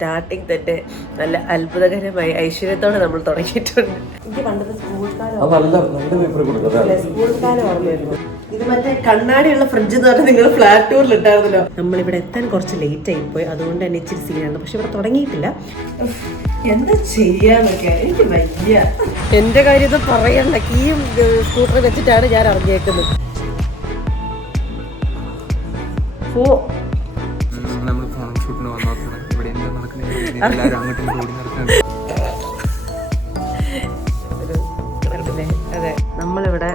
Starting തന്നെ നല്ല അത്ഭുതകരമായി ഐശ്വര്യത്തോടെ നമ്മൾ തുടങ്ങിയിട്ടുണ്ട്. എനിക്ക് പണ്ടത്തെ സ്കൂൾ കാലം സ്കൂൾ കാലം ഓർമ്മയായിരുന്നു. ഇത് മറ്റേ കണ്ണാടിയുള്ള ഫ്രിഡ്ജ് എന്ന് പറഞ്ഞാൽ നിങ്ങൾ ഫ്ലാറ്റ് ടൂറിൽ ഇട്ടായിരുന്നല്ലോ നമ്മളിവിടെ എത്താൻ കുറച്ച് ലേറ്റ് ആയി പോയി. അതുകൊണ്ട് തന്നെ ഇച്ചിരി സീനാണ് പക്ഷെ ഇവിടെ തുടങ്ങിയിട്ടില്ല. എന്താ ചെയ്യാന്നൊക്കെ. എനിക്ക് വയ്യ. എന്റെ കാര്യം പറയണ്ട. ഈ സ്കൂട്ടർ വെച്ചിട്ടാണ് ഞാൻ അറിഞ്ഞേക്കുന്നത് ഓ അതെ നമ്മളിവിടെ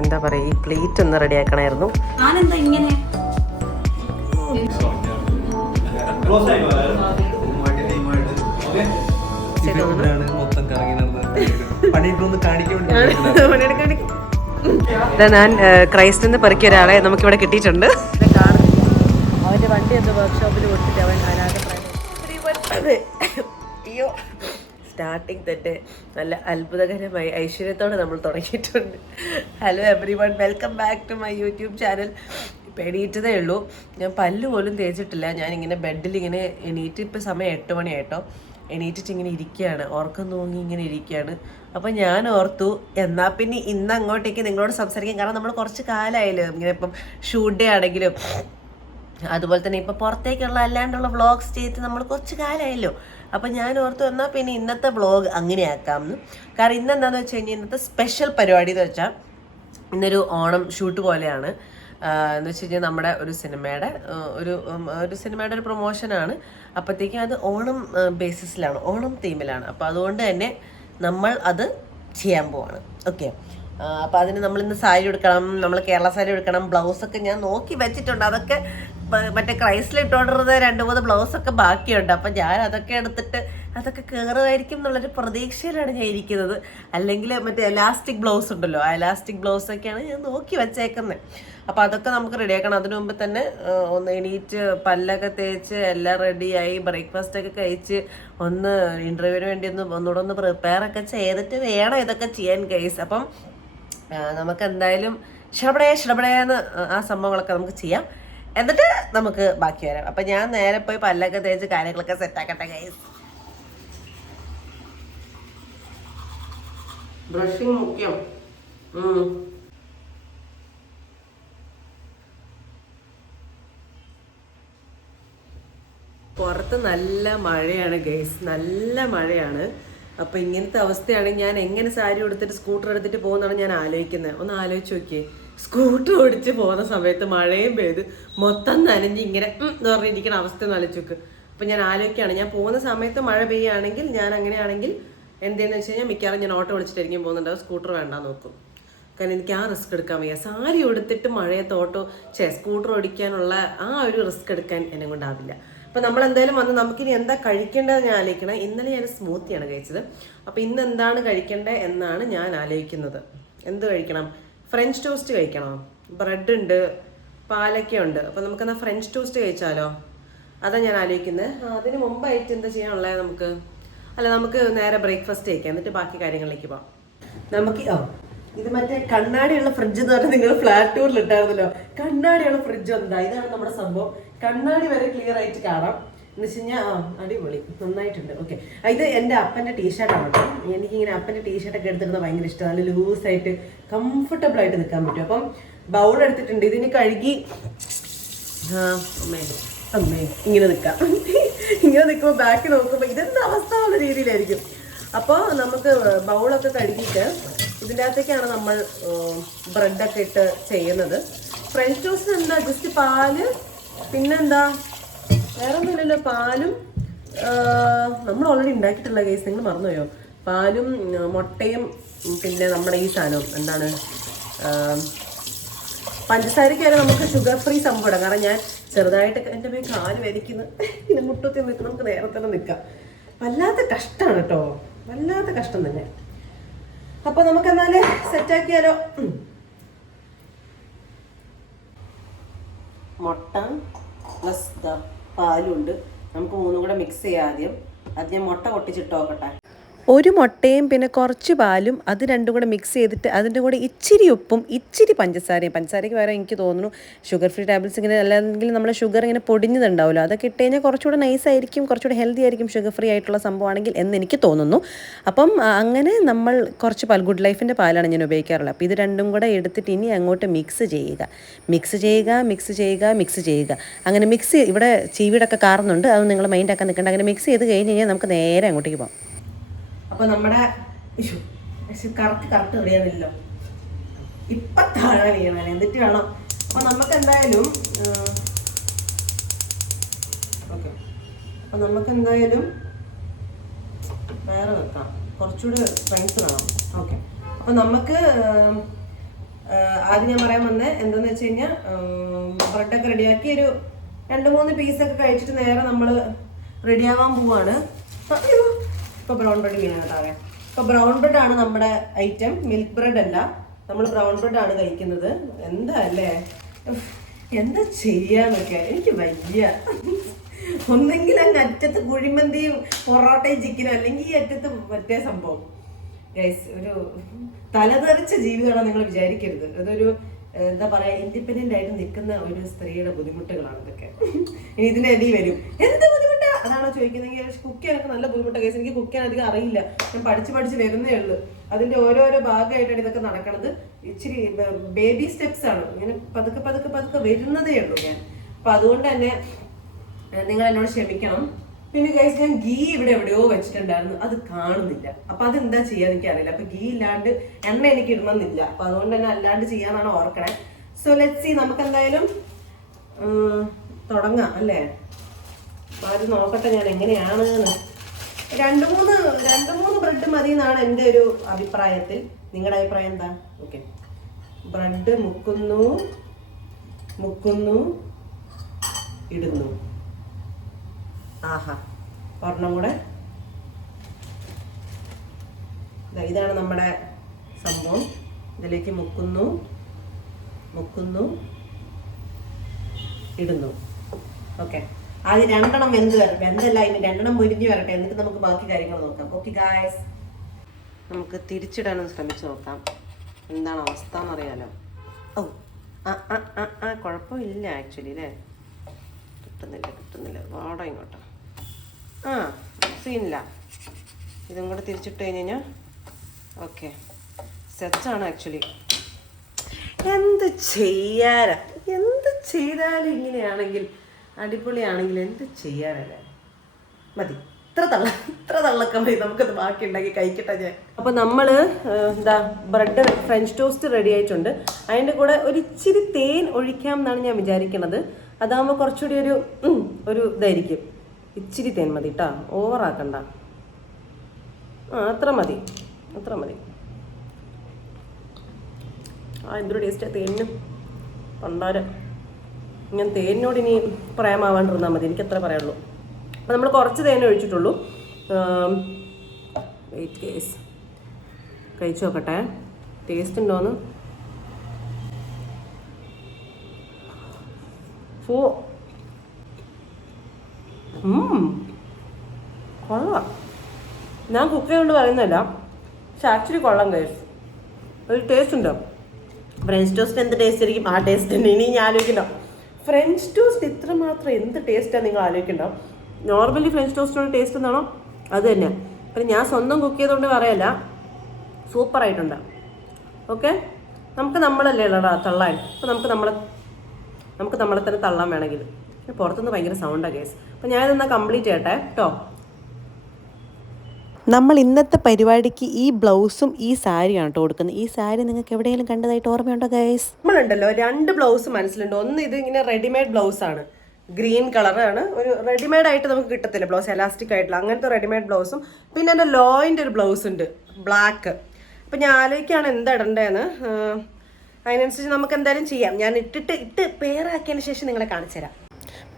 എന്താ പറയാ ഈ പ്ലേറ്റ് ഒന്ന് റെഡി ആക്കണമായിരുന്നു ഞാനെന്താ ഇങ്ങനെ? ഇതാ ഞാൻ ക്രൈസ്റ്റിന്ന് പെറുക്കിയ ഒരാളെ നമുക്കിവിടെ കിട്ടിയിട്ടുണ്ട്. അവന്റെ വണ്ടി എന്തോ വർക്ക്ഷോപ്പിൽ കൊടുത്തിട്ട് അവൻ അതെ സ്റ്റാർട്ടിങ് തന്നെ നല്ല അത്ഭുതകരമായി ഐശ്വര്യത്തോടെ നമ്മൾ തുടങ്ങിയിട്ടുണ്ട്. Hello everyone welcome back to my YouTube channel ഇപ്പം എണീറ്റതേ ഉള്ളൂ. ഞാൻ പല്ല് പോലും തേച്ചിട്ടില്ല. ഞാനിങ്ങനെ ബെഡിൽ ഇങ്ങനെ എണീറ്റ് ഇപ്പം സമയം എട്ട് മണിയായിട്ടോ. എണീറ്റിട്ട് ഇങ്ങനെ ഇരിക്കുകയാണ്. ഉറക്കം തൂങ്ങി ഇങ്ങനെ ഇരിക്കുകയാണ്. അപ്പം ഞാൻ ഓർത്തു എന്നാൽ പിന്നെ ഇന്ന് അങ്ങോട്ടേക്ക് നിങ്ങളോട് സംസാരിക്കാം. കാരണം നമ്മൾ കുറച്ച് കാലമായാലും ഇങ്ങനെ ഇപ്പം ഷൂട്ട് ഡേ ആണെങ്കിലും. അതുപോലെ തന്നെ ഇപ്പം പുറത്തേക്കുള്ള അല്ലാണ്ടുള്ള വ്ളോഗ്സ് ചെയ്തിട്ട് നമ്മൾ കുറച്ച് കാലമായല്ലോ അപ്പൊ ഞാൻ ഓർത്ത് വന്നാൽ പിന്നെ ഇന്നത്തെ വ്ളോഗ് അങ്ങനെ ആക്കാമെന്ന് കാരണം ഇന്ന് എന്താണെന്ന് വെച്ച് കഴിഞ്ഞാൽ ഇന്നത്തെ സ്പെഷ്യൽ പരിപാടി എന്ന് വെച്ചാൽ ഇന്നൊരു ഓണം ഷൂട്ട് പോലെയാണ്. എന്ന് വെച്ച് കഴിഞ്ഞാൽ നമ്മുടെ ഒരു സിനിമയുടെ ഒരു ഒരു സിനിമയുടെ ഒരു പ്രൊമോഷനാണ് അപ്പോഴത്തേക്കും അത് ഓണം ബേസിസിലാണ് ഓണം തീമിലാണ് അപ്പോൾ അതുകൊണ്ട് തന്നെ നമ്മൾ അത് ചെയ്യാൻ പോവാണ്. ഓക്കെ അപ്പോൾ അതിന് നമ്മൾ ഇന്ന് സാരി എടുക്കണം നമ്മൾ കേരള സാരി എടുക്കണം ബ്ലൗസൊക്കെ ഞാൻ നോക്കി വെച്ചിട്ടുണ്ട്. അതൊക്കെ മറ്റേ ക്രൈസ്റ്റിൽ ഇട്ടോണ്ടിരുന്ന രണ്ട് മൂന്ന് ബ്ലൗസ് ഒക്കെ ബാക്കിയുണ്ട്. അപ്പം ഞാൻ അതൊക്കെ എടുത്തിട്ട് അതൊക്കെ കയറുമായിരിക്കും എന്നുള്ളൊരു പ്രതീക്ഷയിലാണ് ഞാൻ ഇരിക്കുന്നത്. അല്ലെങ്കിൽ മറ്റേ എലാസ്റ്റിക് ബ്ലൗസ് ഉണ്ടല്ലോ ആ എലാസ്റ്റിക് ബ്ലൗസ് ഒക്കെയാണ് ഞാൻ നോക്കി വെച്ചേക്കുന്നത് അപ്പൊ അതൊക്കെ നമുക്ക് റെഡിയാക്കണം അതിനു മുമ്പ് തന്നെ ഒന്ന് എണീറ്റ് പല്ലൊക്കെ തേച്ച് എല്ലാം റെഡിയായി ബ്രേക്ക്ഫാസ്റ്റ് ഒക്കെ കഴിച്ച് ഒന്ന് ഇന്റർവ്യൂവിന് വേണ്ടി ഒന്ന് ഒന്നുകൂടെ ഒന്ന് പ്രിപ്പയർ ഒക്കെ ചെയ്തിട്ട് വേണം ഇതൊക്കെ ചെയ്യാൻ കേസ് അപ്പം നമുക്ക് എന്തായാലും ഷടപടേ ഷടപടേന്ന് ആ സംഭവങ്ങളൊക്കെ നമുക്ക് ചെയ്യാം. എന്നിട്ട് നമുക്ക് ബാക്കി വരാം. അപ്പം ഞാൻ നേരെ പോയി പല്ലൊക്കെ തേച്ച് കാര്യങ്ങളൊക്കെ സെറ്റാക്കട്ടെ ഗൈസ് ബ്രഷിങ് മുഖ്യം. പുറത്ത് നല്ല മഴയാണ് ഗൈസ് നല്ല മഴയാണ്. അപ്പൊ ഇങ്ങനത്തെ അവസ്ഥയാണ് ഞാൻ എങ്ങനെ സാരി എടുത്തിട്ട് സ്കൂട്ടർ എടുത്തിട്ട് പോകുന്നതാണ് ഞാൻ ആലോചിക്കുന്നത് ഒന്ന് ആലോചിച്ച് നോക്കിയേ. സ്കൂട്ടർ ഓടിച്ച് പോകുന്ന സമയത്ത് മഴയും പെയ്ത് മൊത്തം നനഞ്ഞ് ഇങ്ങനെ എന്ന് പറഞ്ഞിരിക്കുന്ന അവസ്ഥ നലച്ചുക്ക് അപ്പൊ ഞാൻ ആലോചിക്കുകയാണ് ഞാൻ പോകുന്ന സമയത്ത് മഴ പെയ്യുകയാണെങ്കിൽ ഞാൻ അങ്ങനെയാണെങ്കിൽ എന്തെന്ന് വെച്ച് കഴിഞ്ഞാൽ മിക്കവാറും ഞാൻ ഓട്ടോ വിളിച്ചിട്ടായിരിക്കും പോകുന്നുണ്ടാവും സ്കൂട്ടർ വേണ്ട നോക്കും. കാരണം എനിക്ക് ആ റിസ്ക് എടുക്കാൻ വയ്യ. സാരി ഉടുത്തിട്ട് മഴയത്ത് ഓട്ടോ ചേ സ്കൂട്ടർ ഓടിക്കാനുള്ള ആ ഒരു റിസ്ക് എടുക്കാൻ എന്നെ കൊണ്ടാവില്ല അപ്പം നമ്മൾ എന്തായാലും വന്ന് നമുക്കിനി എന്താ കഴിക്കേണ്ടത് ഞാൻ ആലോചിക്കണം. ഇന്നലെ ഞാൻ സ്മൂത്തിയാണ് കഴിച്ചത്. അപ്പം ഇന്ന് എന്താണ് കഴിക്കേണ്ടത് എന്നാണ് ഞാൻ ആലോചിക്കുന്നത്. എന്ത് കഴിക്കണം? French toast കഴിക്കണോ? ബ്രെഡ് ഉണ്ട് പാലക്ക ഉണ്ട് അപ്പോൾ നമുക്കെന്നാൽ ഫ്രഞ്ച് ടോസ്റ്റ് കഴിച്ചാലോ? അതാ ഞാൻ ആലോചിക്കുന്നത് അതിന് മുമ്പായിട്ട് എന്താ ചെയ്യാനുള്ളത് നമുക്ക്? അല്ല നമുക്ക് നേരെ ബ്രേക്ക്ഫാസ്റ്റ് കഴിക്കാം. എന്നിട്ട് ബാക്കി കാര്യങ്ങളിലേക്ക് പോവാം. നമുക്ക് ഓ ഇത് മറ്റേ കണ്ണാടിയുള്ള ഫ്രിഡ്ജ് എന്ന് പറഞ്ഞാൽ നിങ്ങൾ ഫ്ലാറ്റ് ടൂറിൽ ഇട്ടായിരുന്നല്ലോ. കണ്ണാടിയുള്ള ഫ്രിഡ്ജ് എന്താ ഇതാണ് നമ്മുടെ സംഭവം. കണ്ണാടി വരെ ക്ലിയർ ആയിട്ട് കാണാം. എന്ന് വെച്ച് കഴിഞ്ഞാൽ ആ അടിപൊളി. നന്നായിട്ടുണ്ട്. ഓക്കെ ഇത് എന്റെ അപ്പന്റെ ടീഷർട്ടാണ് കേട്ടോ. എനിക്കിങ്ങനെ അപ്പന്റെ ടീഷർട്ടൊക്കെ എടുത്തിരുന്നത് ഭയങ്കര ഇഷ്ടമാണ്. നല്ല ലൂസായിട്ട് കംഫർട്ടബിൾ ആയിട്ട് നിൽക്കാൻ പറ്റും. അപ്പം ബൗൾ എടുത്തിട്ടുണ്ട്. ഇതിന് കഴുകി അമ്മേ അമ്മേ ഇങ്ങനെ നിൽക്കാം. ഇങ്ങനെ നിൽക്കുമ്പോൾ ബാക്ക് നോക്കുമ്പോൾ ഇതെന്ത് അവസ്ഥ ഉള്ള രീതിയിലായിരിക്കും. അപ്പോൾ നമുക്ക് ബൗളൊക്കെ കഴുകിയിട്ട് ഇതിന്റെ അകത്തേക്കാണ് നമ്മൾ ബ്രെഡൊക്കെ ഇട്ട് ചെയ്യുന്നത്. ഫ്രഞ്ച് ടോസ്റ്റ് എന്താ? ജസ്റ്റ് പാൽ പിന്നെന്താ? വേറെ ഒന്നുമില്ലല്ലോ പാലും നമ്മൾ ഓൾറെഡി ഉണ്ടാക്കിയിട്ടുള്ള കേസ് നിങ്ങൾ മറന്നുപോയോ? പാലും മുട്ടയും പിന്നെ നമ്മുടെ ഈ സാധനവും എന്താണ് പഞ്ചസാരയ്ക്ക് വരെ നമുക്ക് ഷുഗർ ഫ്രീ സംഭവം കാരണം ഞാൻ ചെറുതായിട്ട് എന്റെ പോയി കാൽ വരയ്ക്കുന്നു പിന്നെ മുട്ടത്തി നിൽക്കും നമുക്ക് നേരെ തന്നെ നിൽക്കാം. വല്ലാത്ത കഷ്ടമാണ് കേട്ടോ. വല്ലാത്ത കഷ്ടം തന്നെ. അപ്പൊ നമുക്ക് എന്നാൽ സെറ്റാക്കിയാലോ മുട്ട പ്ലസ് പാലുണ്ട്. നമുക്ക് മൂന്നും കൂടെ മിക്സ് ചെയ്യാം ആദ്യം. അത് ഞാൻ മുട്ട പൊട്ടിച്ചിട്ട് നോക്കട്ടെ. ഒരു മുട്ടയും പിന്നെ കുറച്ച് പാലും അത് രണ്ടും കൂടെ മിക്സ് ചെയ്തിട്ട് അതിന്റെ കൂടെ ഇച്ചിരി ഉപ്പും ഇച്ചിരി പഞ്ചസാരയും. പഞ്ചസാരയ്ക്ക് പകരം എനിക്ക് തോന്നുന്നു ഷുഗർ ഫ്രീ ടാബ്ലറ്റ്സ് ഇങ്ങനെ അല്ലെങ്കിൽ നമ്മൾ ഷുഗർ ഇങ്ങനെ പൊടിഞ്ഞതുണ്ടാവുമല്ലോ. അതൊക്കെ ഇട്ട് കഴിഞ്ഞാൽ കുറച്ചുകൂടെ നൈസ് ആയിരിക്കും കുറച്ചുകൂടെ ഹെൽത്തി ആയിരിക്കും ഷുഗർ ഫ്രീ ആയിട്ടുള്ള സംഭവമാണെങ്കിൽ എന്ന് എനിക്ക് തോന്നുന്നു. അപ്പം അങ്ങനെ നമ്മൾ കുറച്ച് പാൽ ഗുഡ് ലൈഫിന്റെ പാലാണ് ഞാൻ ഉപയോഗിക്കാറുള്ളത്. അപ്പോൾ ഇത് രണ്ടും കൂടെ എടുത്തിട്ട് ഇനി അങ്ങോട്ട് മിക്സ് ചെയ്യുക. മിക്സ് ചെയ്യുക മിക്സ് ചെയ്യുക മിക്സ് ചെയ്യുക. അങ്ങനെ മിക്സ് ഇവിടെ ചീവീടൊക്കെ കാറുന്നുണ്ട്. അത് നിങ്ങൾ മൈൻഡാക്കാൻ നിൽക്കേണ്ട. അങ്ങനെ മിക്സ് ചെയ്ത് കഴിഞ്ഞ് കഴിഞ്ഞാൽ നമുക്ക് നേരെ അങ്ങോട്ടേക്ക് പോകാം. അപ്പോൾ നമ്മുടെ ഇഷു പക്ഷെ കറക്റ്റ് കറക്റ്റ് അറിയാനില്ലോ ഇപ്പൊ താഴെ വീണാൽ എന്നിട്ട് വേണം. അപ്പൊ നമുക്ക് എന്തായാലും ഓക്കെ. അപ്പൊ നമുക്ക് എന്തായാലും വേറെ വെക്കാം. കുറച്ചുകൂടി സ്ട്രെങ്ത് വേണം. ഓക്കെ. അപ്പൊ നമുക്ക് ആദ്യം ഞാൻ പറയാൻ വന്നേ എന്താന്ന് വെച്ച് കഴിഞ്ഞാൽ ബ്രെഡൊക്കെ റെഡിയാക്കി ഒരു രണ്ട് മൂന്ന് പീസൊക്കെ കഴിച്ചിട്ട് നേരെ നമ്മൾ റെഡിയാവാൻ പോവാണ്. അയ്യോ, ഇപ്പൊ ബ്രൗൺ ബ്രെഡ് വീണാണ് താഴെ ഇപ്പൊ ബ്രൗൺ ബ്രെഡ് ആണ് നമ്മുടെ ഐറ്റം മിൽക്ക് ബ്രെഡ് അല്ല. നമ്മൾ ബ്രൗൺ ബ്രെഡ് ആണ് കഴിക്കുന്നത്. എന്താ അല്ലേ? എന്താ ചെയ്യാന്നൊക്കെ. എനിക്ക് വയ്യ. ഒന്നെങ്കിൽ അങ്ങ് അറ്റത്ത് കുഴിമന്തിയും പൊറോട്ടയും ചിക്കനും അല്ലെങ്കിൽ ഈ അറ്റത്ത് മറ്റേ സംഭവം. ഒരു തലതെറിച്ച ജീവികളാണ് നിങ്ങൾ വിചാരിക്കരുത്. അതൊരു എന്താ പറയാ ഇൻഡിപെൻഡന്റ് ആയിട്ട് നിൽക്കുന്ന ഒരു സ്ത്രീയുടെ ബുദ്ധിമുട്ടുകളാണ് ഇതൊക്കെ. ഇനി ഇതിന്റെ വരും. എന്ത് അതാണോ ചോദിക്കുന്നതെങ്കിൽ കുക്ക് ചെയ്യാനൊക്കെ നല്ല ബുദ്ധിമുട്ടാണ് കേസ് എനിക്ക് കുക്ക് ചെയ്യാൻ അധികം അറിയില്ല. ഞാൻ പഠിച്ച് പഠിച്ച് വരുന്നേ ഉള്ളൂ. അതിന്റെ ഓരോരോ ഭാഗമായിട്ടാണ് ഇതൊക്കെ നടക്കുന്നത് ഇച്ചിരി ബേബി സ്റ്റെപ്സ് ആണ്. ഇങ്ങനെ പതുക്കെ പതുക്കെ പതുക്കെ വരുന്നതേ ഉള്ളൂ ഞാൻ. അപ്പൊ അതുകൊണ്ട് തന്നെ നിങ്ങൾ എന്നോട് ക്ഷമിക്കണം. പിന്നെ ഗൈസ് ഞാൻ ഗീ ഇവിടെ എവിടെയോ വെച്ചിട്ടുണ്ടായിരുന്നു. അത് കാണുന്നില്ല. അപ്പൊ അതെന്താ ചെയ്യാൻ എനിക്ക് അറിയില്ല അപ്പൊ ഗീ ഇല്ലാണ്ട് എണ്ണ എനിക്ക് ഇടണമെന്നില്ല. അപ്പൊ അതുകൊണ്ട് തന്നെ അല്ലാണ്ട് ചെയ്യാന്നാണ് ഓർക്കണേ. സോ ലെറ്റ് സി നമുക്ക് എന്തായാലും തുടങ്ങാം അല്ലേ? ആദ്യം നോക്കട്ടെ ഞാൻ എങ്ങനെയാണ്. രണ്ട് മൂന്ന് രണ്ട് മൂന്ന് ബ്രെഡ് മതി എന്നാണ് എന്റെ ഒരു അഭിപ്രായത്തിൽ. നിങ്ങളുടെ അഭിപ്രായം എന്താ? ഓക്കെ ബ്രെഡ് മുക്കുന്നു മുക്കുന്നു ഇടുന്നു. ആഹാ. ഒരെണ്ണം കൂടെ. ഇതാണ് നമ്മുടെ സംഭവം. ഇതിലേക്ക് മുക്കുന്നു മുക്കുന്നു ഇടുന്നു. ഓക്കെ ആദ്യം രണ്ടെണ്ണം വെന്ത് വരട്ടെ. വെന്തല്ല ഇനി രണ്ടെണ്ണം മുരിഞ്ഞ് വരട്ടെ എന്നിട്ട് നമുക്ക് ബാക്കി കാര്യങ്ങൾ നോക്കാം. ഓക്കെ ഗായസ് നമുക്ക് തിരിച്ചിടാനും ശ്രമിച്ചു നോക്കാം. എന്താണ് അവസ്ഥ എന്നറിയാലോ? ഓ ആ ആ ആ ആ കുഴപ്പമില്ല ആക്ച്വലി അല്ലേ കിട്ടുന്നില്ല കിട്ടുന്നില്ല. വാട ഇങ്ങോട്ട്. ആ സീനില്ല ഇതും കൂടെ തിരിച്ചിട്ട് കഴിഞ്ഞ് കഴിഞ്ഞാൽ ഓക്കെ സെറ്റാണ് ആക്ച്വലി എന്ത് ചെയ്യാനാ? എന്ത് ചെയ്താലും ഇങ്ങനെയാണെങ്കിൽ അടിപൊളിയാണെങ്കിൽ എന്ത് ചെയ്യാനല്ലേ? മതി. ഇത്ര തള്ള ഇത്ര തള്ളക്കം മതി. നമുക്കത് ബാക്കി ഉണ്ടാക്കി കഴിക്കട്ടെ ഞാൻ. അപ്പൊ നമ്മൾ എന്താ ബ്രെഡ് ഫ്രഞ്ച് ടോസ്റ്റ് റെഡി ആയിട്ടുണ്ട്. അതിന്റെ കൂടെ ഒരു ഇച്ചിരി തേൻ ഒഴിക്കാം എന്നാണ് ഞാൻ വിചാരിക്കുന്നത് അതാകുമ്പോൾ കുറച്ചുകൂടി ഒരു ഒരു ഇതായിരിക്കും. ഇച്ചിരി തേൻ മതി കേട്ടോ ഓവറാക്കണ്ട ആ അത്ര മതി. അത്ര മതി. ആ എന്തൊരു ടേസ്റ്റ് തേനും. പണ്ടാരം. ഞാൻ തേനിനോട് ഇനി പറയാമാവാണ്ടിരുന്നാൽ മതി. എനിക്കത്ര പറയുള്ളൂ അപ്പോൾ നമ്മൾ കുറച്ച് തേൻ ഒഴിച്ചിട്ടുള്ളൂ. വെയിറ്റ് കേസ് കഴിച്ചു നോക്കട്ടെ. ടേസ്റ്റ് ഉണ്ടോന്ന്? ഫോ. കൊള്ളാം. ഞാൻ കുക്ക് ചെയ്തുകൊണ്ട് പറയുന്നില്ല പക്ഷെ ആക്ച്വലി കൊള്ളാം കേസ് ഒരു ടേസ്റ്റ് ഉണ്ടോ. ഫ്രഞ്ച് ടോസ്റ്റ് എന്ത് ടേസ്റ്റ് ആയിരിക്കും? ആ ടേസ്റ്റ് തന്നെ. ഇനി ഞാൻ ആലോചിക്കണ്ടോ. ഫ്രഞ്ച് ടോസ്റ്റ് ഇത്ര മാത്രം എന്ത് ടേസ്റ്റാണ് നിങ്ങൾ ആലോചിക്കണ്ടോ. നോർമലി ഫ്രഞ്ച് ടോസ്റ്റിനുള്ള ടേസ്റ്റ് എന്താണോ അത് തന്നെ. അപ്പം ഞാൻ സ്വന്തം കുക്ക് ചെയ്തുകൊണ്ട് പറയല്ല. സൂപ്പറായിട്ടുണ്ട് ഓക്കെ നമുക്ക് നമ്മളല്ലേ ഉള്ളടാ തള്ളാൻ. അപ്പോൾ നമുക്ക് നമ്മളെ നമുക്ക് നമ്മളെ തന്നെ തള്ളാൻ വേണമെങ്കിൽ. പുറത്തുനിന്ന് ഭയങ്കര സൗണ്ടാണ് കേസ് അപ്പോൾ ഞാനിതൊന്ന് കംപ്ലീറ്റ് ചെയ്യട്ടെ. കേട്ടോ നമ്മൾ ഇന്നത്തെ പരിപാടിക്ക് ഈ ബ്ലൗസും ഈ സാരിയാണ് കേട്ടോ കൊടുക്കുന്നത്. ഈ സാരി നിങ്ങൾക്ക് എവിടെയെങ്കിലും കണ്ടതായിട്ട് ഓർമ്മയുണ്ടോ ഗൈസ് നമ്മളുണ്ടല്ലോ രണ്ട് ബ്ലൗസ് മനസ്സിലുണ്ട്. ഒന്ന് ഇത് ഇങ്ങനെ റെഡിമെയ്ഡ് ബ്ലൗസ് ആണ്. ഗ്രീൻ കളറാണ് ഒരു റെഡിമെയ്ഡ് ആയിട്ട് നമുക്ക് കിട്ടത്തില്ല ബ്ലൗസ് എലാസ്റ്റിക് ആയിട്ടുള്ള. അങ്ങനത്തെ റെഡിമെയ്ഡ് ബ്ലൗസും. പിന്നെ എന്റെ ലോയിന്റെ ഒരു ബ്ലൗസ് ഉണ്ട്. ബ്ലാക്ക് അപ്പം ഞാൻ ആലോചിക്കുകയാണ് എന്താ ഇടണ്ടേന്ന്. അതിനനുസരിച്ച് നമുക്ക് എന്തായാലും ചെയ്യാം. ഞാൻ ഇട്ടിട്ട് ഇട്ട് പെയറാക്കിയതിന് ശേഷം നിങ്ങളെ കാണിച്ചു തരാം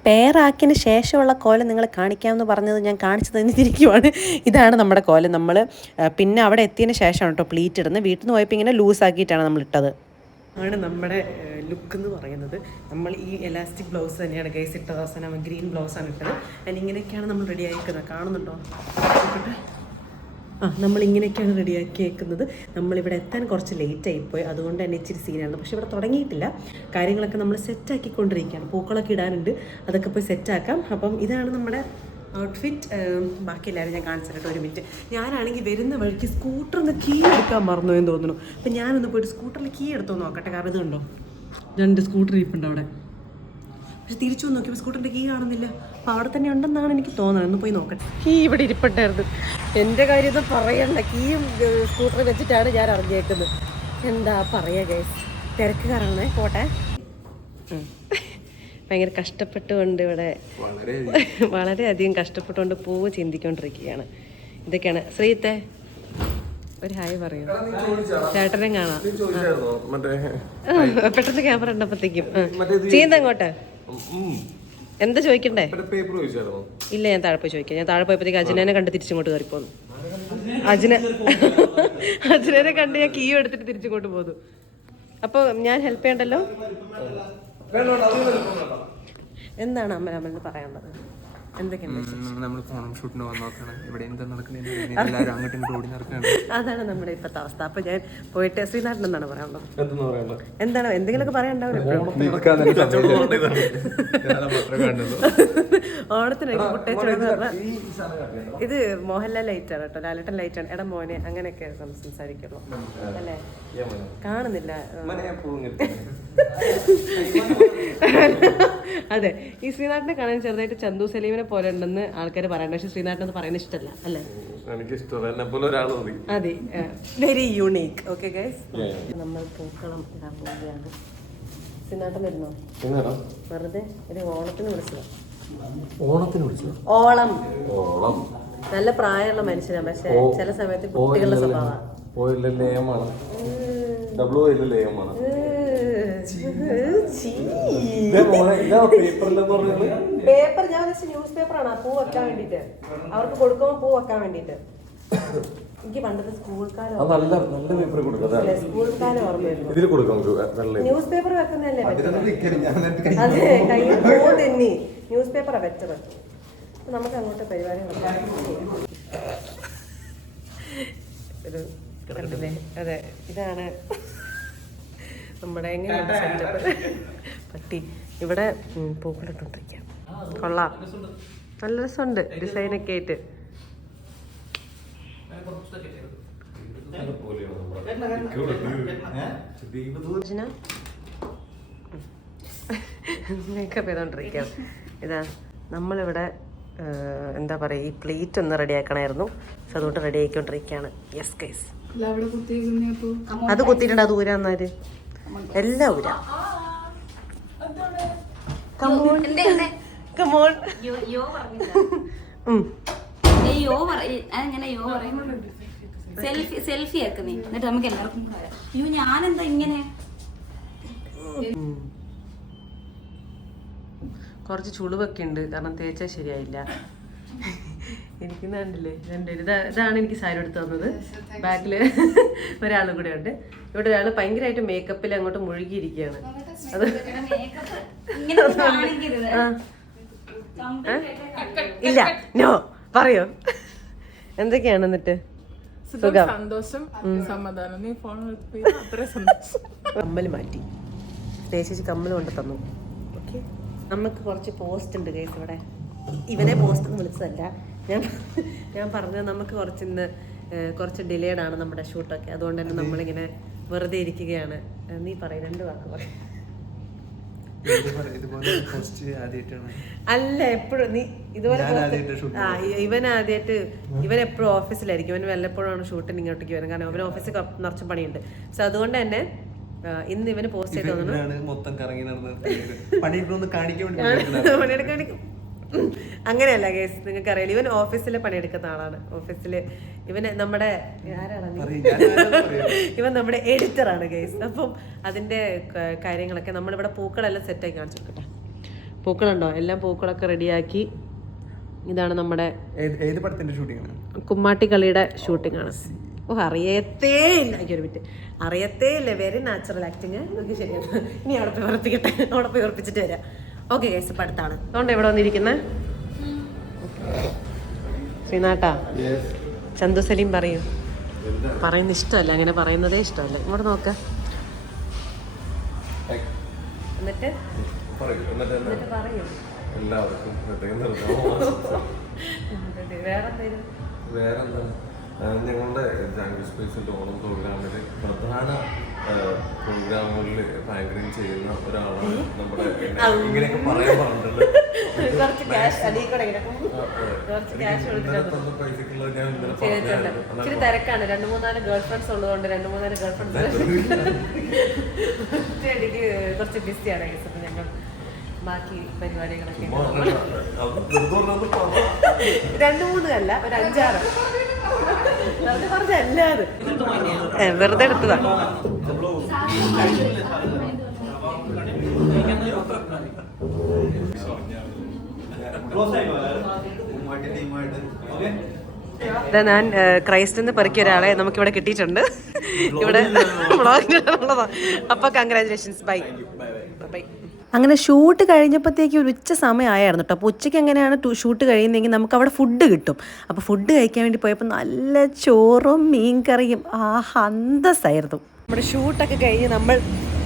പേറാക്കിന് ശേഷമുള്ള കോലം നിങ്ങളെ കാണിക്കാമെന്ന് പറഞ്ഞത് ഞാൻ കാണിച്ചു തന്നിരിക്കുവാണ് ഇതാണ് നമ്മുടെ കോലം. നമ്മൾ പിന്നെ അവിടെ എത്തിയതിന് ശേഷമാണ് കേട്ടോ പ്ലീറ്റ് ഇടുന്നത്. വീട്ടിൽ നിന്ന് പോയപ്പോൾ ഇങ്ങനെ ലൂസ് ആക്കിയിട്ടാണ് നമ്മൾ ഇട്ടത്. ആണ് നമ്മുടെ ലുക്ക് എന്ന് പറയുന്നത്. നമ്മൾ ഈ എലാസ്റ്റിക് ബ്ലൗസ് തന്നെയാണ് ഗൈസ് ഇട്ടത്. ഗ്രീൻ ബ്ലൗസ് ആണ് ഇട്ടത്. അതിന് ഇങ്ങനെയൊക്കെയാണ് നമ്മൾ റെഡി ആയിരിക്കുന്നത് കാണുന്നുണ്ടോ? ആ നമ്മൾ ഇങ്ങനെയൊക്കെയാണ് റെഡിയാക്കി വെക്കുന്നത്. നമ്മളിവിടെ എത്താൻ കുറച്ച് ലേറ്റ് ആയിപ്പോയി അതുകൊണ്ട് തന്നെ ഇച്ചിരി സീനാണ് പക്ഷെ ഇവിടെ തുടങ്ങിയിട്ടില്ല. കാര്യങ്ങളൊക്കെ നമ്മൾ സെറ്റാക്കിക്കൊണ്ടിരിക്കുകയാണ്. പൂക്കളൊക്കെ ഇടാനുണ്ട്. അതൊക്കെ പോയി സെറ്റാക്കാം. അപ്പം ഇതാണ് നമ്മുടെ ഔട്ട്ഫിറ്റ് ബാക്കി എല്ലാവരും ഞാൻ കാണിച്ചിട്ട് ഒരു മിനിറ്റ് ഞാനാണെങ്കിൽ വരുന്ന വഴിക്ക് സ്കൂട്ടറിന് കീ എടുക്കാൻ മറന്നു എന്ന് തോന്നുന്നു. അപ്പം ഞാനൊന്ന് പോയിട്ട് സ്കൂട്ടറിൽ കീ എടുത്തോ നോക്കട്ടെ. കാരണം ഇതുണ്ടോ രണ്ട് സ്കൂട്ടർ ഇരിപ്പുണ്ട് അവിടെ. പക്ഷെ തിരിച്ചു നോക്കിയപ്പോൾ സ്കൂട്ടറിന്റെ കീ കാണുന്നില്ല. അപ്പോൾ അവിടെ തന്നെ ഉണ്ടെന്നാണ് എനിക്ക് തോന്നുന്നത്. ഒന്ന് പോയി നോക്കട്ടെ. കീ ഇവിടെ ഇരിപ്പുണ്ടായിരുന്നു. എന്റെ കാര്യം പറയണ്ട. കീയും സ്കൂട്ടർ വെച്ചിട്ടാണ് ഞാൻ അറിഞ്ഞേക്കുന്നത് എന്താ പറയുക ഗൈസ് തിരക്ക് കാരണം പോട്ടെ. ഭയങ്കര കഷ്ടപ്പെട്ടുകൊണ്ട് ഇവിടെ വളരെ വളരെയധികം കഷ്ടപ്പെട്ടുകൊണ്ട് പൂവ് ചിന്തിക്കൊണ്ടിരിക്കുകയാണ്. ഇതൊക്കെയാണ്. ശ്രീത്തെ ഒരു ഹായ് പറയൂ. ചേട്ടനെ കാണാം. പെട്ടെന്ന് ക്യാമറ ഉണ്ടപ്പോഴത്തേക്കും ചീന്ത അങ്ങോട്ട്. എന്താ ചോദിക്കണ്ടേ? ഇല്ല ഞാൻ താഴെ പോയി ചോദിക്കാം. ഞാൻ താഴെ പോയപ്പോഴത്തേക്ക് അജിനെ കണ്ട് തിരിച്ചിങ്ങോട്ട് കയറിപ്പോന്നു അജിനെ അജിനെ കണ്ട് ഞാൻ കീ എടുത്തിട്ട് തിരിച്ചിങ്ങോട്ട് പോന്നു. അപ്പോൾ ഞാൻ ഹെൽപ്പ് ചെയ്യണ്ടല്ലോ? എന്താണ് അമ്മ അമ്മ പറയാനുള്ളത്? നമ്മൾ ഫോൺ ഷൂട്ടിന് വന്നോക്കാണ് ഇവിടെ എന്താ നടക്കുന്നത് എല്ലാവരും അങ്ങോട്ടും ഇങ്ങോട്ടും ഓടി നടക്കുകയാണ് അതാണ് നമ്മുടെ ഇപ്പോഴത്തെ അവസ്ഥ. അപ്പോൾ ഞാൻ പോയിട്ട് ശ്രീനാഥൻ എന്താണ് പറയാനുള്ളത്. എന്താണ്? എന്തെങ്കിലുമൊക്കെ പറയാനുണ്ടാവില്ല? ഓണത്തിന് ഓണത്തിനൊക്കെ പറഞ്ഞാൽ ഇത് മോഹൻലാൽ ലൈറ്റ് ആണ് കേട്ടോ. ലാലേട്ടൻ ലൈറ്റ് ആണ്. എടാ മോനെ അങ്ങനെയൊക്കെ സംസാരിക്കുള്ളൂ. അല്ലേ? കാണുന്നില്ല. അതെ. ഈ ശ്രീനാഥിനെ കാണാൻ ചെറുതായിട്ട് ചന്തു സലീമിനെ പോലെ ഉണ്ടെന്ന് ആൾക്കാർ പറയണ്ട. പക്ഷെ ശ്രീനാഥിനത് പറയുന്നത് ഇഷ്ടമല്ല അല്ലേ? എനിക്ക് ഇഷ്ടം എന്നെ ഒരാൾ മതി. അതെ. വെരി യൂണീക്ക് ഓക്കെ ഗൈസ് നമ്മൾ പൂക്കളം ഇടാൻ പോവുകയാണ്. ശ്രീനാഥൻ വരുന്നോ? വെറുതെ ഒരു ഓണത്തിന് വിളിച്ചത്. ഓണത്തിന് വിളിച്ചോ ഓളം ഓളം നല്ല പ്രായമുള്ള മനുഷ്യനാണ് പക്ഷെ ചില സമയത്ത് കുട്ടികളുടെ സ്വഭാവം ഓയിലെ ലേയമാണ്. ഡബ്ല്യു ലേയമാണ്. പേപ്പർ ഞാൻ ന്യൂസ് പേപ്പറാണ് പൂ വെക്കാൻ വേണ്ടിട്ട് അവർക്ക് കൊടുക്കുമ്പോ പൂ വെക്കാൻ വേണ്ടിട്ട് എനിക്ക് പണ്ടത്തെ സ്കൂൾ കാലം നല്ല നല്ല പേപ്പർ കൊടുക്കാം സ്കൂൾ കാലം ഓർമ്മ വരുന്നു ഇതിൽ കൊടുക്കാം നമുക്ക് വെള്ള ന്യൂസ് പേപ്പർ വെക്കുന്നതല്ലേ? അതെ കയ്യിൽ പൂ തെന്നി. ന്യൂസ് പേപ്പറാ വെച്ചത്. നമുക്ക് അങ്ങോട്ട് പരിപാടി അതെ ഇതാണ് നമ്മുടെ എങ്ങനെയുണ്ട് സെറ്റപ്പ്? പട്ടി ഇവിടെ പൂക്കളിട്ടോണ്ടിരിക്കാം. കൊള്ളാം. നല്ല രസമുണ്ട് ഡിസൈനൊക്കെ ആയിട്ട്. മേക്കപ്പ് ചെയ്തോണ്ടിരിക്കാം ഇതാ നമ്മളിവിടെ എന്താ പറയുക ഈ പ്ലേറ്റ് ഒന്ന് റെഡി ആക്കണമായിരുന്നു പക്ഷെ അതുകൊണ്ട് റെഡി ആക്കിക്കൊണ്ടിരിക്കുകയാണ് യെസ് കൈസ് അത് കുത്തിയിട്ടുണ്ട് അത് ഊരാന്നാര് എല്ലാം ഊരാ കമോൺ സെൽഫി സെൽഫി ആക്കുന്നേ. എന്നിട്ട് നമുക്ക് എല്ലാവർക്കും കൂടെ വരാം. അയ്യോ ഞാനെന്താ ഇങ്ങനെ? കുറച്ച് ചുളിവൊക്കെ ഉണ്ട്. കാരണം തേച്ചാ ശരിയായില്ല. എനിക്ക് കണ്ടില്ലേ? രണ്ട് ഇതാ ഇതാണ് എനിക്ക് സാരി എടുത്തു തന്നത്. ബാക്കിൽ ഒരാളും കൂടെ ഉണ്ട്. ഇവിടെ ഒരാൾ ഭയങ്കരമായിട്ട് മേക്കപ്പിൽ അങ്ങോട്ട് മുഴുകിയിരിക്കുകയാണ്. അത് ഇല്ല. നോ. പറയോ? എന്തൊക്കെയാണ് എന്നിട്ട്? കമ്മൽ സന്തോഷം സമാധാനം. നീ ഫോൺ കമ്മൽ മാറ്റി. ദേശിച്ച് കമ്മൽ കൊണ്ട് തന്നു. ഓക്കെ നമുക്ക് കുറച്ച് പോസ്റ്റ് ഉണ്ട് കേസ് ഇവിടെ. ഇവനെ പോസ്റ്റ് എന്ന് വിളിച്ചതല്ല. ഞാൻ ഞാൻ പറഞ്ഞത് നമുക്ക് കുറച്ചിന്ന് കുറച്ച് ഡിലേഡ് ആണ് നമ്മുടെ ഷൂട്ടൊക്കെ അതുകൊണ്ട് തന്നെ നമ്മളിങ്ങനെ വെറുതെ ഇരിക്കുകയാണ്. നീ പറയും രണ്ട് വാക്ക് പറയും. അല്ല എപ്പോഴും നീ ഇതുപോലെ ആ ഇവൻ ആദ്യമായിട്ട് ഇവൻ എപ്പോഴും ഓഫീസിലായിരിക്കും ഇവൻ വല്ലപ്പോഴാണ് ഷൂട്ടിന് ഇങ്ങോട്ടേക്ക് വരുന്നത് കാരണം ഇവൻ ഓഫീസിൽ നിറച്ച് പണിയുണ്ട്. സോ അതുകൊണ്ട് തന്നെ ഇന്ന് ഇവന് പോസ്റ്റ് ചെയ്ത് തോന്നുന്നു മൊത്തം കറങ്ങി നടന്നത് പണിയെടുക്കാൻ. അങ്ങനെയല്ല കേസ് നിങ്ങൾക്ക് അറിയില്ല ഇവൻ ഓഫീസിൽ പണിയെടുക്കുന്ന ആളാണ്. ഓഫീസിൽ ഇവന് നമ്മുടെ. ഇവൻ നമ്മുടെ എഡിറ്റർ ആണ് കേസ് അപ്പം അതിന്റെ കാര്യങ്ങളൊക്കെ നമ്മളിവിടെ പൂക്കളെല്ലാം സെറ്റായി കാണിച്ചു കൊടുക്കട്ടെ. പൂക്കളുണ്ടോ? എല്ലാം പൂക്കളൊക്കെ റെഡിയാക്കി ഇതാണ് നമ്മുടെ ഏത് കളിയുടെ പടത്തിന്റെ ഷൂട്ടിംഗ് ആണ്? കുമ്മാട്ടിക്കളിയുടെ ഷൂട്ടിംഗ് ആണ്. ഓ അറിയത്തേ ഇല്ല. ഒരു മിനിറ്റ് അറിയത്തേ ഇല്ല. വെരി നാച്ചുറൽ ആക്ടിങ് നമുക്ക് ശരിയാണ് ഇനി അവിടെ പോയി ഉറപ്പിക്കട്ടെ. അവിടെ പോയി ഉറപ്പിച്ചിട്ട് വരാം. ഓക്കെ കേസ് ഇപ്പം അടുത്താണ്. അതുകൊണ്ട് ഇവിടെ വന്നിരിക്കുന്നത് ശ്രീനാട്ടാ ചന്തു സലീം പറയൂ. പറയുന്ന ഇഷ്ടമല്ല അങ്ങനെ പറയുന്നതേ ഇഷ്ടമല്ല. ഇങ്ങോട്ട് നോക്ക. എന്നിട്ട്? വേറെന്താ? ഞങ്ങളുടെ ജാങ്കി സ്പേസിന്റെ ഓണം പ്രോഗ്രാമിൽ പ്രധാന പ്രോഗ്രാമുകളിൽ ആങ്കറിങ് ചെയ്യുന്ന ഒരാളാണ് നമ്മുടെ ഇങ്ങനെയൊക്കെ പറയാൻ പറഞ്ഞിട്ടുണ്ട്. ഇച്ചിരി തിരക്കാണ്. രണ്ട് മൂന്നാൽ ഗേൾ ഫ്രണ്ട്സ് ഉള്ളതുകൊണ്ട് രണ്ട് മൂന്നാൽ ഗേൾ ഫ്രണ്ട്സ് ഒറ്റയടിക്ക് കുറച്ച് ബിസിയാണ് അപ്പം ഞങ്ങൾ ബാക്കി പരിപാടികളൊക്കെ രണ്ടു മൂന്നല്ല അത് വെറുതെ രണ്ട് മൂന്ന് അല്ല ഒരു അഞ്ചാറ്. വെറുതെ എടുത്തതാ. ഞാൻ ക്രൈസ്റ്റ് എന്ന് പെറുക്കിയ ഒരാളെ നമുക്കിവിടെ കിട്ടിയിട്ടുണ്ട്. ഇവിടെ അപ്പൊ കൺഗ്രാചുലേഷൻസ് ബൈ ബൈ അങ്ങനെ ഷൂട്ട് കഴിഞ്ഞപ്പോഴത്തേക്ക് ഒരു ഉച്ച സമയമായിരുന്നു കേട്ടോ. അപ്പോൾ ഉച്ചയ്ക്ക് എങ്ങനെയാണ് ഷൂട്ട് കഴിയുന്നതെങ്കിൽ നമുക്ക് അവിടെ ഫുഡ് കിട്ടും. അപ്പോൾ ഫുഡ് കഴിക്കാൻ വേണ്ടി പോയപ്പോൾ നല്ല ചോറും മീൻ കറിയും ആ ഹന്തസായിരുന്നു നമ്മുടെ ഷൂട്ടൊക്കെ കഴിഞ്ഞ് നമ്മൾ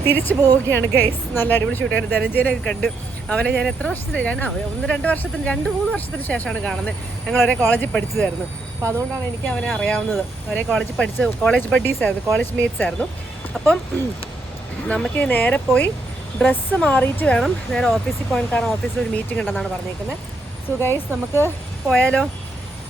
തിരിച്ചു പോവുകയാണ് ഗൈസ് നല്ല അടിപൊളി ഷൂട്ടായിരുന്നു ധനഞ്ജയനൊക്കെ കണ്ടു. അവനെ ഞാൻ എത്ര വർഷത്തിന് ഞാൻ ഒന്ന് രണ്ട് വർഷത്തിന് രണ്ട് മൂന്ന് വർഷത്തിന് ശേഷമാണ് കാണുന്നത്. ഞങ്ങൾ ഒരേ കോളേജിൽ പഠിച്ചതായിരുന്നു. അപ്പോൾ അതുകൊണ്ടാണ് എനിക്ക് അവനെ അറിയാവുന്നത്. ഒരേ കോളേജിൽ പഠിച്ച കോളേജ് ബഡീസ് ആയിരുന്നു കോളേജ് മേറ്റ്സ് ആയിരുന്നു. അപ്പം നമുക്ക് നേരെ പോയി ഡ്രസ്സ് മാറിയിട്ട് വേണം നേരെ ഓഫീസിൽ പോകാൻ കാരണം ഓഫീസിൽ ഒരു മീറ്റിംഗ് ഉണ്ടെന്നാണ് പറഞ്ഞേക്കുന്നത് സോ ഗൈസ് നമുക്ക് പോയാലോ?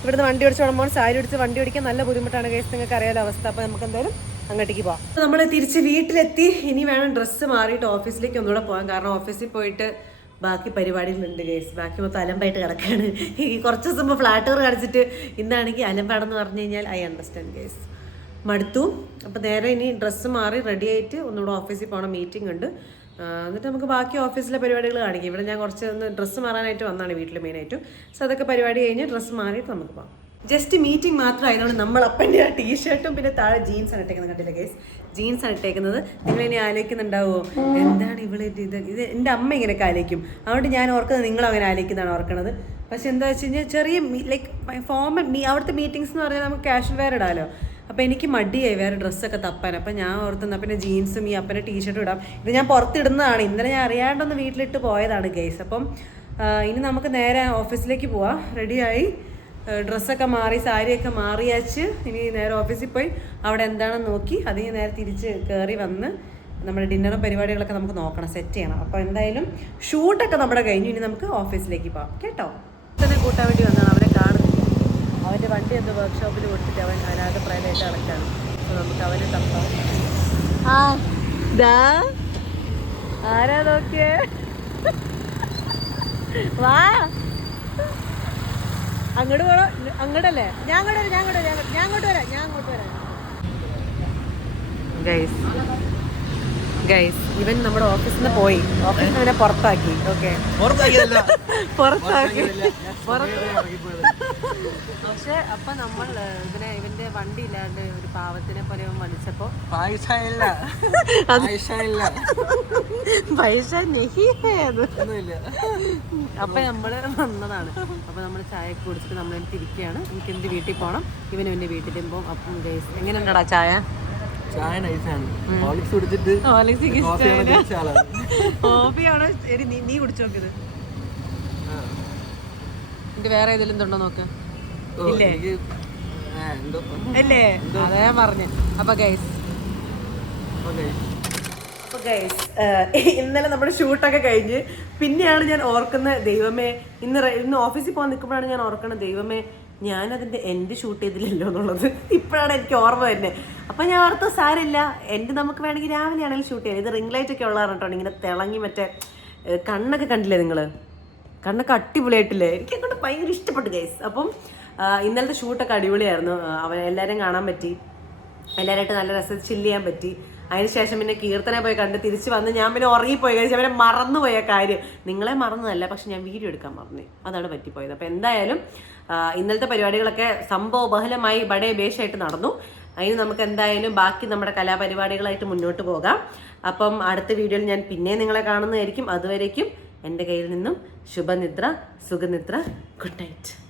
ഇവിടുന്ന് വണ്ടി ഓടിച്ച് തുടങ്ങുമ്പോൾ സാരി ഓടിച്ച് വണ്ടി ഓടിക്കാൻ നല്ല ബുദ്ധിമുട്ടാണ് ഗൈസ് നിങ്ങൾക്ക് അറിയാലോ അവസ്ഥ. അപ്പോൾ നമുക്ക് എന്തായാലും അങ്ങോട്ടേക്ക് പോവാം. നമ്മൾ തിരിച്ച് വീട്ടിലെത്തി. ഇനി വേണം ഡ്രസ്സ് മാറിയിട്ട് ഓഫീസിലേക്ക് ഒന്നുകൂടെ പോകാൻ. കാരണം ഓഫീസിൽ പോയിട്ട് ബാക്കി പരിപാടികളുണ്ട് ഗൈസ് ബാക്കി മൊത്തം അലമ്പായിട്ട് കിടക്കുകയാണ് ഈ കുറച്ച് ദിവസം മുമ്പ് ഫ്ലാറ്റ് ടൂർ കാണിച്ചിട്ട് ഇന്നാണെങ്കിൽ അലമ്പാടെന്ന് പറഞ്ഞു കഴിഞ്ഞാൽ ഐ അണ്ടർസ്റ്റാൻഡ് ഗൈസ് മടുത്തു. അപ്പോൾ നേരെ ഇനി ഡ്രസ്സ് മാറി റെഡി ആയിട്ട് ഒന്നുകൂടെ ഓഫീസിൽ പോകണം. മീറ്റിംഗ് ഉണ്ട്. എന്നിട്ട് നമുക്ക് ബാക്കി ഓഫീസിലെ പരിപാടികൾ കാണിക്കും. ഇവിടെ ഞാൻ കുറച്ച് ഒന്ന് ഡ്രസ്സ് മാറാനായിട്ട് വന്നാണ് വീട്ടിൽ മെയിനായിട്ടും. സോ അതൊക്കെ പരിപാടി കഴിഞ്ഞ് ഡ്രസ്സ് മാറിയിട്ട് നമുക്ക് പോകാം ജസ്റ്റ് മീറ്റിംഗ് മാത്രം ആയതുകൊണ്ട് നമ്മൾ അപ്പന്റെ ആ ടീഷർട്ടും പിന്നെ താഴെ ജീൻസാണ് ഇട്ടേക്കുന്നത്. കണ്ടില്ല കേസ് ജീൻസ് ആണ് ഇട്ടേക്കുന്നത്. നിങ്ങൾ ഇനി ആലോചിക്കുന്നുണ്ടാവുമോ എന്താണ് ഇവിടെ ഇത്? ഇത് എന്റെ അമ്മ ഇങ്ങനെയൊക്കെ ആലോചിക്കും അതുകൊണ്ട് ഞാൻ ഓർക്കുന്നത് നിങ്ങൾ അങ്ങനെ ആലോചിക്കുന്നതാണ് ഓർക്കുന്നത് പക്ഷെ എന്താ വെച്ച് കഴിഞ്ഞാൽ ചെറിയ ലൈക്ക് ഫോമൽ അവിടുത്തെ മീറ്റിംഗ്സ് എന്ന് പറഞ്ഞാൽ നമുക്ക് ക്യാഷ്വൽ വെയർ ഇടാമല്ലോ അപ്പോൾ എനിക്ക് മടിയായി വേറെ ഡ്രസ്സൊക്കെ തപ്പാൻ. അപ്പം ഞാൻ ഓർത്തുന്ന പിന്നെ ജീൻസും ഈ അപ്പന്റെ ടീഷർട്ടും ഇടാം. ഇത് ഞാൻ പുറത്തിടുന്നതാണ്. ഇന്നലെ ഞാൻ അറിയാണ്ടൊന്ന് വീട്ടിലിട്ട് പോയതാണ് ഗൈസ്. അപ്പം ഇനി നമുക്ക് നേരെ ഓഫീസിലേക്ക് പോവാം. റെഡിയായി ഡ്രസ്സൊക്കെ മാറി സാരിയൊക്കെ മാറിയാച്ച് ഇനി നേരെ ഓഫീസിൽ പോയി അവിടെ എന്താണെന്ന് നോക്കി. അത് കഴിഞ്ഞ് നേരെ തിരിച്ച് കയറി വന്ന് നമ്മുടെ ഡിന്നറും പരിപാടികളൊക്കെ നമുക്ക് നോക്കണം സെറ്റ് ചെയ്യണം. അപ്പോൾ എന്തായാലും ഷൂട്ടൊക്കെ നമ്മുടെ കഴിഞ്ഞു. ഇനി നമുക്ക് ഓഫീസിലേക്ക് പോവാം. കേട്ടോ? കൂട്ടാൻ വേണ്ടി വന്നാണ് അവരെ കാണുന്നില്ല അവന്റെ വണ്ടി എന്തോ വർക്ക്ഷോപ്പിൽ കൊടുത്തിട്ട് അവൻ അനാഥ പ്രായമായിട്ട് അടക്കാണ്. അപ്പോൾ നമുക്ക് അവനെ തപ്പാം. ആ. ദാ. ആരാ നോക്കിയേ? വാ. അങ്ങോട്ട് പോണോ? അങ്ങോട്ടല്ലേ? ഞാൻ അങ്ങോട്ട് വരാം ഞാൻ അങ്ങോട്ട് വരാം. ഞാൻ അങ്ങോട്ട് വരാം ഞാൻ അങ്ങോട്ട് വരാം. ഗൈസ് ഗൈസ് ഇവൻ നമ്മുടെ ഓഫീസിൽ നിന്ന് പോയി. ഓഫീസിൽ നിന്ന് അവനെ പുറത്താക്കി. ഓക്കെ പുറത്താക്കി. പക്ഷെ അപ്പൊ നമ്മൾ ഇവനെ ഇവന്റെ വണ്ടി ഇല്ലാണ്ട് ഒരു പാവത്തിനെ പോലെ ഇവൻ മടിച്ചപ്പോ പൈസ ഇല്ല. പൈസ ഇല്ല. പൈസ. ഒന്നുമില്ല. അപ്പൊ നമ്മൾ വന്നതാണ്. അപ്പൊ നമ്മൾ ചായ കുടിച്ചിട്ട് നമ്മൾ തിരിക്കുകയാണ്. എനിക്ക് എന്ത് വീട്ടിൽ പോണം? ഇവനും എന്റെ വീട്ടിൽ പോകും അപ്പം എങ്ങനെയുണ്ടടാ ചായ? ചായ നൈസാണ് ഹോർലിക്സ് കുടിച്ചിട്ട് കോഫിയാണ് നീ കുടിച്ചു നോക്കിയത് വേറെ ഏതെങ്കിലും ഉണ്ടോ നോക്ക്? എന്തോ അല്ലേ അതാ ഞാൻ പറഞ്ഞു. അപ്പൊ ഗൈസ് ഇന്നലെ നമ്മുടെ ഷൂട്ടൊക്കെ കഴിഞ്ഞ് പിന്നെയാണ് ഞാൻ ഓർക്കുന്ന ദൈവമേ ഇന്ന് ഇന്ന് ഓഫീസിൽ പോകാൻ നിൽക്കുമ്പോഴാണ് ഞാൻ ഓർക്കുന്നത് ദൈവമേ ഞാനതിന്റെ എന്റെ ഷൂട്ട് ചെയ്തില്ലല്ലോ എന്നുള്ളത്. ഇപ്പോഴാണ് എനിക്ക് ഓർമ്മ വരുന്നത് അപ്പം ഞാൻ ഓർത്ത സാരമില്ല എന്റെ നമുക്ക് വേണമെങ്കിൽ രാവിലെ ആണെങ്കിലും ഷൂട്ട് ചെയ്യാം. ഇത് റിംഗ് ലൈറ്റ് ഒക്കെ ഉള്ളതാണ് കേട്ടോ ഇങ്ങനെ തിളങ്ങി മറ്റേ കണ്ണൊക്കെ കണ്ടില്ലേ നിങ്ങൾ കണ്ണൊക്കെ അടിപൊളിയായിട്ടില്ലേ? എനിക്ക് അങ്ങോട്ട് ഭയങ്കര ഇഷ്ടപ്പെട്ടു ഗൈസ് അപ്പം ഇന്നലത്തെ ഷൂട്ടൊക്കെ അടിപൊളിയായിരുന്നു. അവൻ എല്ലാവരെയും കാണാൻ പറ്റി. എല്ലാവരായിട്ട് നല്ല രസം ചില്ല് ചെയ്യാൻ പറ്റി. അതിനുശേഷം പിന്നെ കീർത്തനെ പോയി കണ്ട് തിരിച്ച് വന്ന് ഞാൻ പിന്നെ ഉറങ്ങിപ്പോയി കഴിച്ച് അവനെ മറന്നുപോയ കാര്യം. നിങ്ങളെ മറന്നതല്ല പക്ഷെ ഞാൻ വീഡിയോ എടുക്കാൻ മറന്നു. അതാണ് പറ്റിപ്പോയത്. അപ്പോൾ എന്തായാലും ഇന്നലത്തെ പരിപാടികളൊക്കെ സംഭവ ബഹലമായി ബടേ ബേഷായിട്ട് നടന്നു. അതിന് നമുക്ക് എന്തായാലും ബാക്കി നമ്മുടെ കലാപരിപാടികളായിട്ട് മുന്നോട്ട് പോകാം. അപ്പം അടുത്ത വീഡിയോയിൽ ഞാൻ പിന്നെ നിങ്ങളെ കാണുന്നതായിരിക്കും. അതുവരേക്കും എന്റെ കയ്യിൽ നിന്നും ശുഭനിദ്ര സുഖനിദ്ര ഗുഡ് നൈറ്റ്.